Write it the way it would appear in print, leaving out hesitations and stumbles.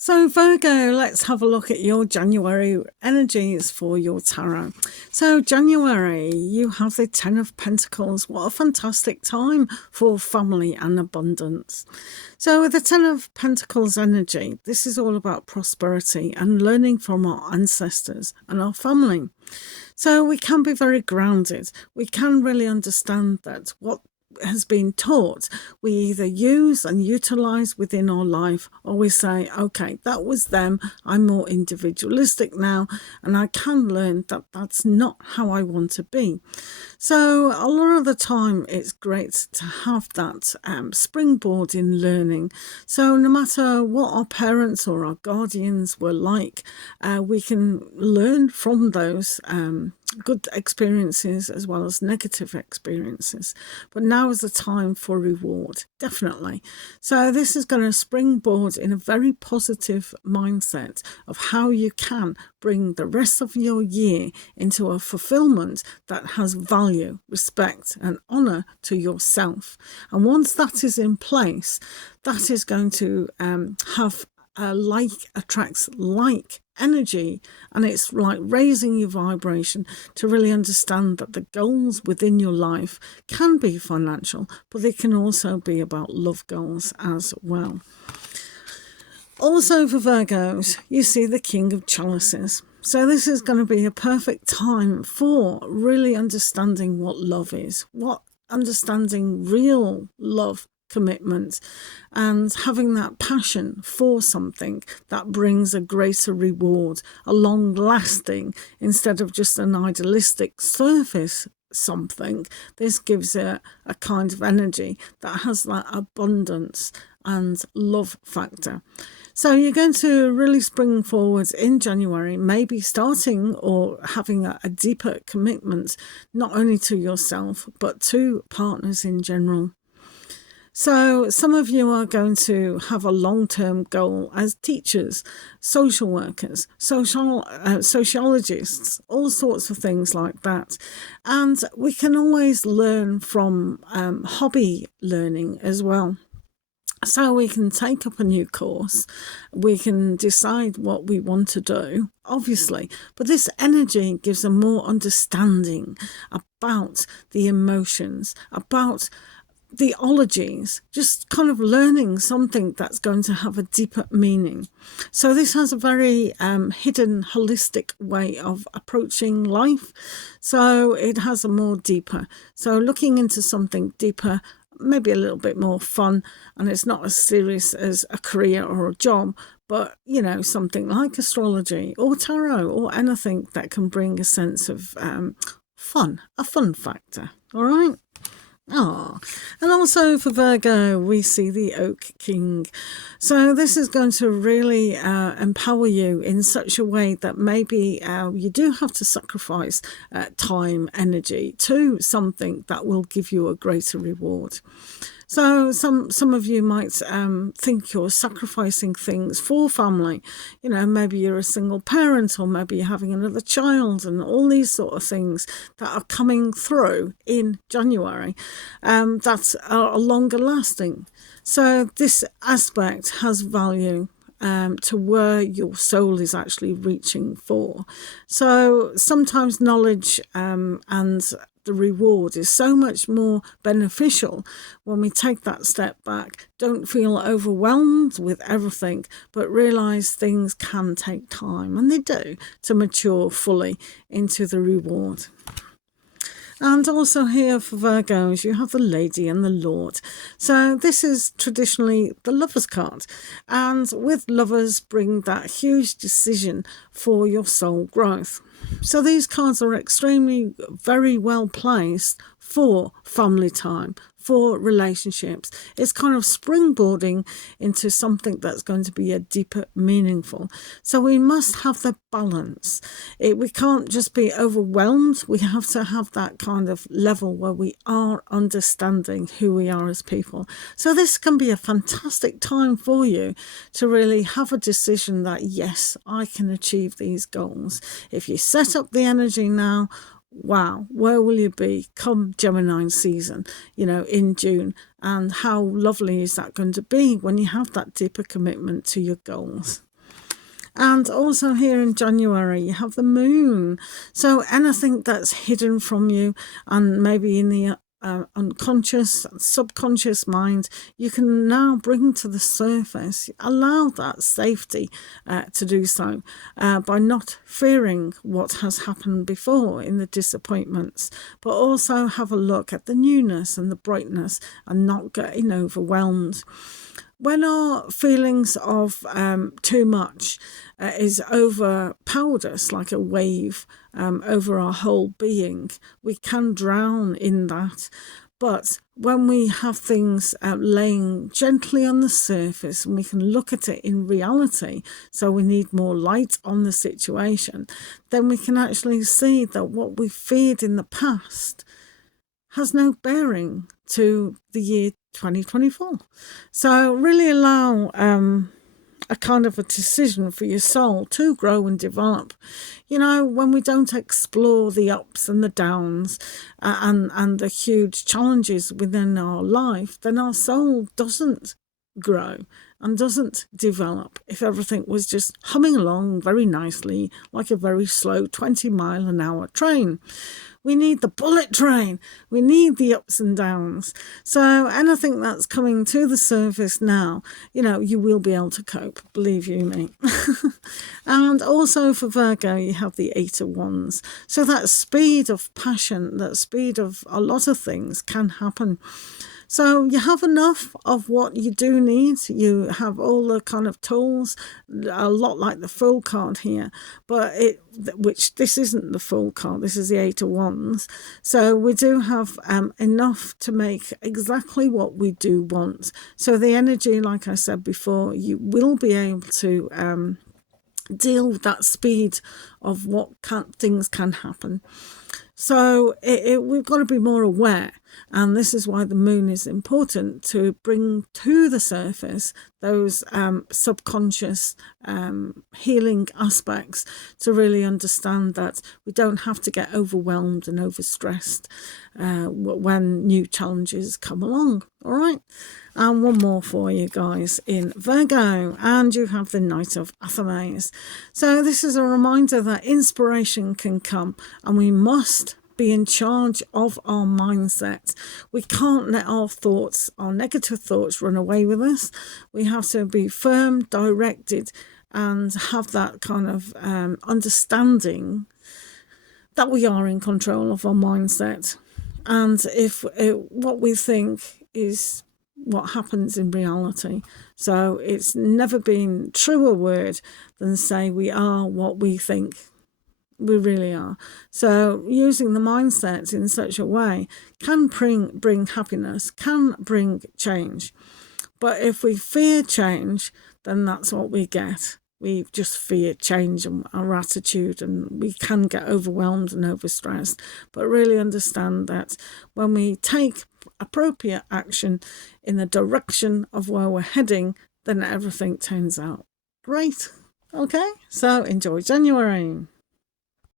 So, Virgo, let's have a look at your January energies for your tarot. So, January, you have the Ten of Pentacles. What a fantastic time for family and abundance. So, with the Ten of Pentacles energy, this is all about prosperity and learning from our ancestors and our family. So, we can be very grounded. We can really understand that what has been taught, we either use and utilize within our life, or we say, okay, that was them, I'm more individualistic now, and I can learn that that's not how I want to be. So a lot of the time it's great to have that springboard in learning. So no matter what our parents or our guardians were like, we can learn from those good experiences as well as negative experiences. But now is the time for reward, definitely. So this is going to springboard in a very positive mindset of how you can bring the rest of your year into a fulfillment that has value, respect and honor to yourself. And once that is in place, that is going to have like attracts like energy, and it's like raising your vibration to really understand that the goals within your life can be financial, but they can also be about love goals as well. Also for Virgos, you see the King of Chalices. So this is going to be a perfect time for really understanding what love is, what understanding real love, commitment, and having that passion for something that brings a greater reward, a long lasting, instead of just an idealistic surface something. This gives it a kind of energy that has that abundance and love factor. So you're going to really spring forward in January, maybe starting or having a deeper commitment, not only to yourself, but to partners in general. So some of you are going to have a long-term goal as teachers, social workers, sociologists, all sorts of things like that. And we can always learn from hobby learning as well. So we can take up a new course, we can decide what we want to do, obviously, but this energy gives a more understanding about the emotions, about the ologies, just kind of learning something that's going to have a deeper meaning. So this has a very hidden, holistic way of approaching life. So it has a more deeper. So looking into something deeper, maybe a little bit more fun, and it's not as serious as a career or a job, but you know, something like astrology or tarot or anything that can bring a sense of fun, a fun factor. All right. Oh, and also for Virgo, we see the Oak King. So this is going to really empower you in such a way that maybe you do have to sacrifice time, energy to something that will give you a greater reward. So some of you might think you're sacrificing things for family. You know, maybe you're a single parent, or maybe you're having another child, and all these sort of things that are coming through in January that are longer lasting. So this aspect has value to where your soul is actually reaching for. So sometimes knowledge and the reward is so much more beneficial when we take that step back, don't feel overwhelmed with everything, but realize things can take time, and they do, to mature fully into the reward. And also here for Virgos, you have the Lady and the Lord. So this is traditionally the Lover's card. And with lovers bring that huge decision for your soul growth. So these cards are extremely very well placed for family time, for relationships. It's kind of springboarding into something that's going to be a deeper meaningful. So we must have the balance. We can't just be overwhelmed. We have to have that kind of level where we are understanding who we are as people. So this can be a fantastic time for you to really have a decision that, yes, I can achieve these goals. If you set up the energy now, wow, where will you be come Gemini season, you know, in June? And how lovely is that going to be when you have that deeper commitment to your goals? And also here in January, you have the moon. So anything that's hidden from you and maybe in the unconscious, subconscious mind, you can now bring to the surface. Allow that safety to do so by not fearing what has happened before in the disappointments, but also have a look at the newness and the brightness and not getting overwhelmed. When our feelings of too much is overpowered us like a wave over our whole being, we can drown in that. But when we have things laying gently on the surface and we can look at it in reality, so we need more light on the situation, then we can actually see that what we feared in the past has no bearing to the year 2024. So really allow a kind of a decision for your soul to grow and develop. You know, when we don't explore the ups and the downs and the huge challenges within our life, then our soul doesn't grow and doesn't develop. If everything was just humming along very nicely like a very slow 20-mile-an-hour train. We need the bullet train. We need the ups and downs. So anything that's coming to the surface now, you know, you will be able to cope, believe you me. And also for Virgo, you have the 8 of Wands. So that speed of passion, that speed of a lot of things can happen. So you have enough of what you do need. You have all the kind of tools, a lot like the Fool card here, but which this isn't the Fool card, this is the 8 of Wands. So we do have enough to make exactly what we do want. So the energy, like I said before, you will be able to deal with that speed of what things can happen. So we've got to be more aware, and this is why the moon is important, to bring to the surface those subconscious healing aspects, to really understand that we don't have to get overwhelmed and overstressed when new challenges come along. All right, and one more for you guys in Virgo, and you have the Knight of Athame. So this is a reminder that inspiration can come, and we must be in charge of our mindset. We can't let our thoughts, our negative thoughts, run away with us. We have to be firm, directed, and have that kind of understanding that we are in control of our mindset. And if what we think is what happens in reality. So it's never been truer word than say we are what we think. We really are. So using the mindset in such a way can bring happiness, can bring change. But if we fear change, then that's what we get. We just fear change and our attitude, and we can get overwhelmed and overstressed. But really understand that when we take appropriate action in the direction of where we're heading, then everything turns out great. Okay, so enjoy January.